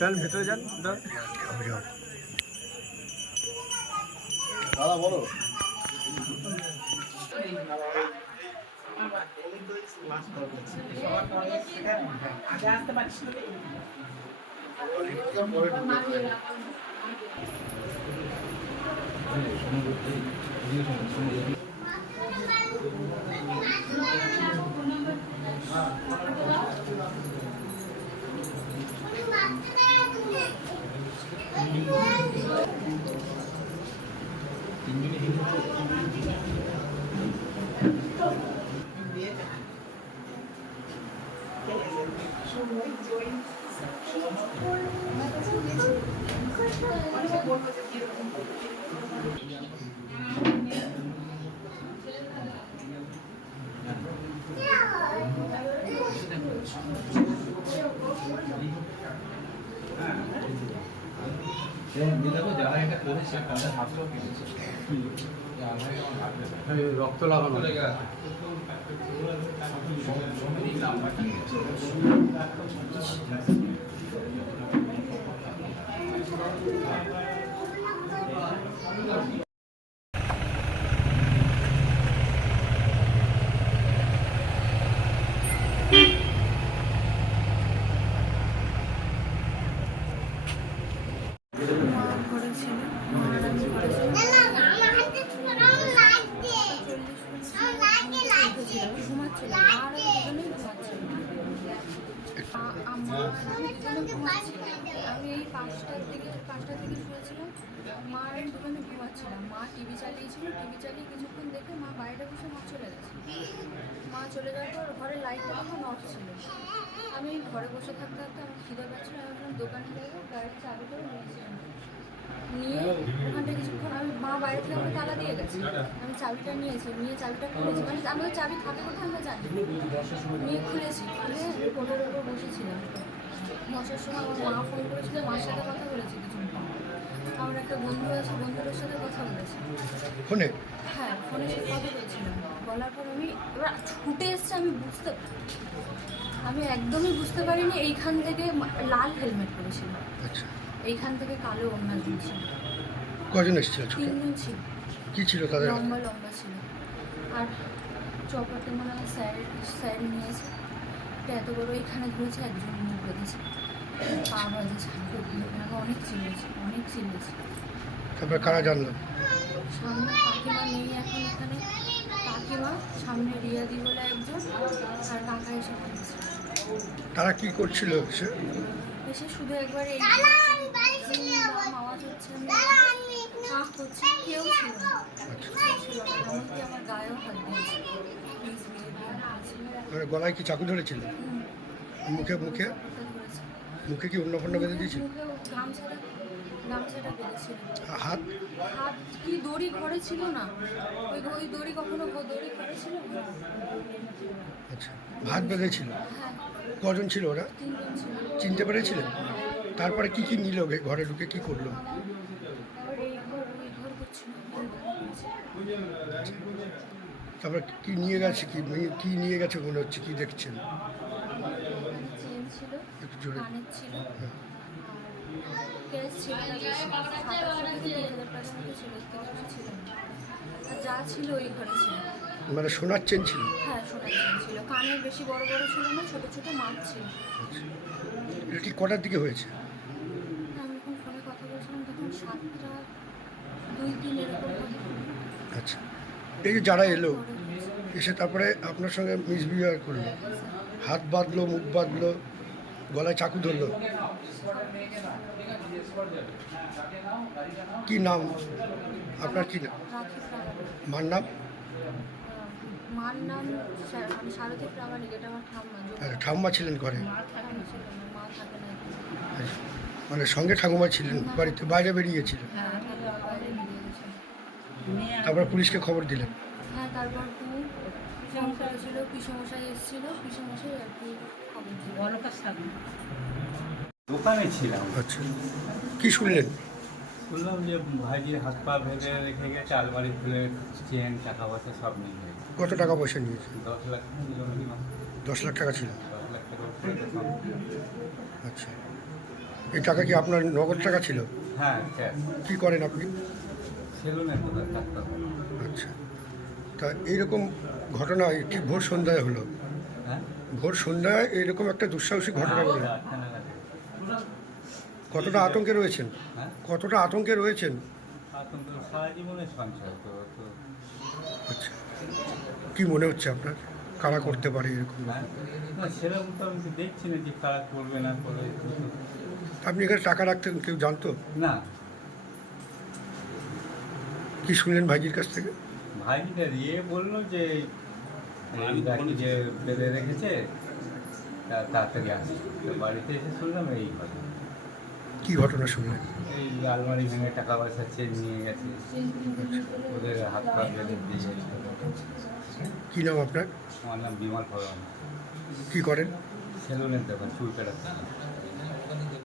যান ভেতরে যান। দাদা বলো। রক্ত লাগানো আমি এই 5টার দিকে শুয়েছিলাম। মা আর আমি দুজনে ঘুমাচ্ছিলাম। মা টিভি চালিয়েছিল, টিভি চালিয়ে কিছুক্ষণ দেখে মা বাইরে বসে মা চলে গেছে। মা চলে যাওয়ার পর ঘরের লাইটটা তখন অফ ছিল। আমি ঘরে বসে থাকতে থাকতে আমার খিদে পাচ্ছিল। আমি ভাবলাম দোকানে যাবো, গাড়ির চাবি করে নিয়েছিলাম। নিয়ে ওখান থেকে কিছুক্ষণ আমি মা বাইরে থেকে আমাকে তালা দিয়ে গেছে। আমি চাবিটা নিয়েছি, নিয়ে চাবিটা খুলেছি, মানে আমাদের চাবি থাকে কোথায় আমরা জানি। নিয়ে খুলেছি, খুলে কোটের ওপর বসেছিলাম। বসার সময় আমার মা ফোন করেছিল, মার সাথে কথা বলেছি কিছুক্ষণ। আমার একটা বন্ধু আছে, বন্ধুদের সাথে কথা বলেছি ফোনে। হ্যাঁ, ফোনে সে কথা বলছিলাম। বলার পর আমি এবার ছুটে এসছে। আমি একদমই বুঝতে পারিনি। এইখান থেকে লাল হেলমেট পরেছিল, আচ্ছা, এইখান থেকে কালো ওড়না ঝুলছিল। কজন এসেছিল? 3 জন ছিল। কি ছিল তাদের? লম্বা লম্বা ছিল। আর চপাতে মনে হয় স্যার নিয়েছে। এত বড় এখানে ধরেছে, একজন মুখ বেঁধেছে, পা বাঁধেছে, অনেক চিল্লেছে। তারপরে কারা জানলো? সামনে কাকিমা নেই এখন এখানে। কাকিমা সামনে রিয়াদি বলে একজন, আর কাকা এসে পড়েছে। তারা কি করছিল? এসে শুধু একবার এই আওয়াজ হচ্ছে, আহ করছে, কেউ ছিল না। এমনকি আমার গায়েও হাত দিয়েছে। মানে গলায় কি চাকু ধরেছিল? মুখে কি অন্য ফন্য বেঁধে দিয়েছিল? গামছাটা বেঁধেছিল। হাত কি দড়ি ঘরে ছিল না? ওই দড়ি কখনো দড়ি ঘরে ছিল না। আচ্ছা, হাত বেঁধেছিল। হ্যাঁ। কজন ছিল ওরা? 3 জন ছিল। চিনতে পেরেছিলেন? তারপরে কি নিল? ঘরে ঢুকে কি করলো? তারপরে কি নিয়ে গেছে? কি নিয়ে গেছে মনে হচ্ছে? কি দেখছেন? চেন ছিল, একটু জোরে। কানের ছিল, ক্যাশ ছিল না বেশি, 7,000 থেকে 3,000 টাকার মতো ছিল, ছিল না। আর যা ছিল ওই ঘরে ছিল। মানে সোনার চেন ছিল? হ্যাঁ, সোনার চেন ছিল। কানের বেশি বড় বড় ছিল না, ছোট ছোট মাছ ছিল। আচ্ছা, এটা ঠিক কটার দিকে হয়েছে? আমি যখন ফোনে কথা বলছিলাম তখন 7টা 2-3 এরকম কথা। আচ্ছা, এই যে যারা এলো এসে তারপরে আপনার সঙ্গে মিসবিহেভ করলো, হাত বাঁধলো, মুখ বাঁধলো, গলায় চাকু ধরলো, কি নাম আপনার? কি নাম? মার নাম? মার নাম আমি সারথী প্রামাণিক। এটা আমার ঠাম্মা। ঠাকুমা ছিলেন ঘরে? মা ছিল না, মা থাকে না। আচ্ছা, মানে সঙ্গে ঠাকুমা ছিলেন, বাড়িতে বাইরে বেরিয়েছিল? হ্যাঁ, বাইরে বেরিয়ে গেছে। তারপর পুলিশকে খবর দিলেন? হ্যাঁ, তারপর ফোন করেছিল, পিসেমশাই এসেছিল, পিসেমশাই আর কি খবর দিল। দোকানে ছিলাম। আচ্ছা, কি শুনলেন? শুনলাম যে ভাইজির হাত পা ভেঙে রেখে গেছে, আলমারি খুলে চেন, টাকা পয়সা সব নিয়ে গেছে। কত টাকা পয়সা নিয়েছে? 10 লাখ। 10 লাখ টাকা ছিল। 10 লাখ করে তখন আচ্ছা, এই টাকা কি আপনার নগদ টাকা ছিল? হ্যাঁ ক্যাশ কি করেন আপনি? সেলুনের দোকান ডাক্তার। আচ্ছা, তা এইরকম ঘটনা ঠিক ভোর সন্ধ্যায় হলো। হ্যাঁ ভোর সন্ধ্যায় এইরকম একটা দুঃসাহসিক ঘটনা হলো। কতটা আতঙ্কে রয়েছেন? হ্যাঁ কতটা আতঙ্কে রয়েছেন? আতঙ্ক সারা জীবনের সঞ্চয় তো তো আচ্ছা, কি মনে হচ্ছে আপনার কারা করতে পারে এরকম? হ্যাঁ না সেরকম তো আমি তো দেখছি না যে খারাপ করবে না করে কিন্তু আপনি এখানে টাকা রাখতেন, কেউ জানতো? না কি শুনলেন ভাইজির কাছ থেকে? ভাইটা দিয়ে বললো যে এই গাড়ি যে বেঁধে রেখেছে তাড়াতাড়ি আসে, তো বাড়িতে এসে শুনলাম এই কথা। কি ঘটনা শুনলেন? এই আলমারি ভেঙে টাকা পয়সা চেন নিয়ে গেছে, ওদের হাত পা বেঁধে দিয়ে। কি নাম আপনার? আমার নাম বিমল ফরম, কি করেন? সেলুনের দোকান চুল কাটাচ্ছে।